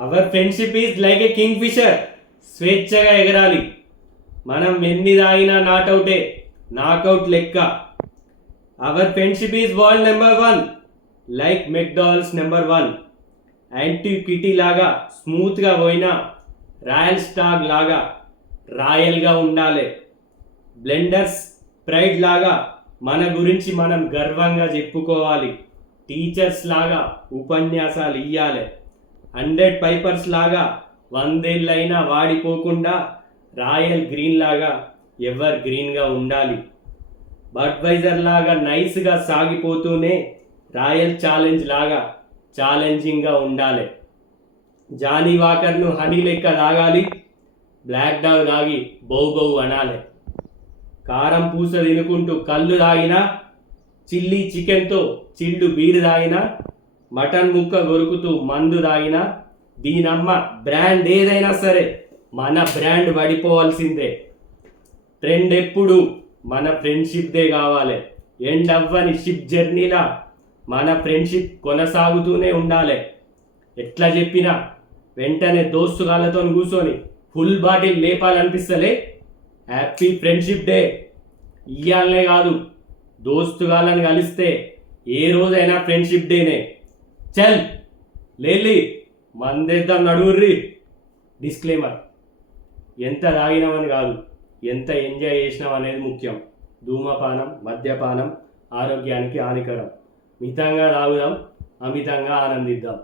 Our friendship is like a Kingfisher స్వేచ్ఛగా ఎగరాలి. మనం ఎన్ని తాగినా నాట్అవుటే నాకౌట్ లెక్క. Our friendship is world number one like McDowell's number one Antiquity లాగా స్మూత్గా పోయినా రాయల్ స్టాగ్ లాగా రాయల్గా ఉండాలి. బ్లెండర్స్ ప్రైడ్ లాగా మన గురించి మనం గర్వంగా చెప్పుకోవాలి. టీచర్స్ లాగా ఉపన్యాసాలు ఇయ్యాలి. హండ్రెడ్ పైపర్స్ లాగా వందేళ్ళైనా వాడిపోకుండా రాయల్ గ్రీన్ లాగా ఎవర్ గ్రీన్గా ఉండాలి. బడ్వైజర్ లాగా నైస్గా సాగిపోతూనే రాయల్ ఛాలెంజ్ లాగా ఛాలెంజింగ్గా ఉండాలి. జానీ వాకర్ను హనీ లెక్క తాగాలి బ్లాక్ డాగ్ తాగి బౌ బౌ అనాలి. కారం పూస తినుకుంటూ కళ్ళు తాగినా చిల్లీ చికెన్తో చిల్లు బీరు తాగినా మటన్ ముక్క కొరుకుతూ మందు తాగినా దీనమ్మ బ్రాండ్ ఏదైనా సరే మన బ్రాండ్ పడిపోవాల్సిందే. ట్రెండ్ ఎప్పుడు మన ఫ్రెండ్షిప్దే కావాలి. ఎండ్ అవ్వని షిప్ జర్నీలా మన ఫ్రెండ్షిప్ కొనసాగుతూనే ఉండాలి. ఎట్లా చెప్పినా వెంటనే దోస్తుగాళ్ళతో కూర్చొని full bottle లేపాలనిపిస్తలే. Happy friendship day. ఇయ్యాలనే కాదు దోస్తుగాళ్ళని కలిస్తే ఏ రోజైనా ఫ్రెండ్షిప్ డేనే. చల్. లేలి మందేద్దాం నడువుర్రి డిస్క్లైమర్ ఎంత తాగినామని కాదు ఎంత ఎంజాయ్ చేసినాం అనేది ముఖ్యం. ధూమపానం మద్యపానం ఆరోగ్యానికి హానికరం. మితంగా తాగుదాం అమితంగా ఆనందిద్దాం.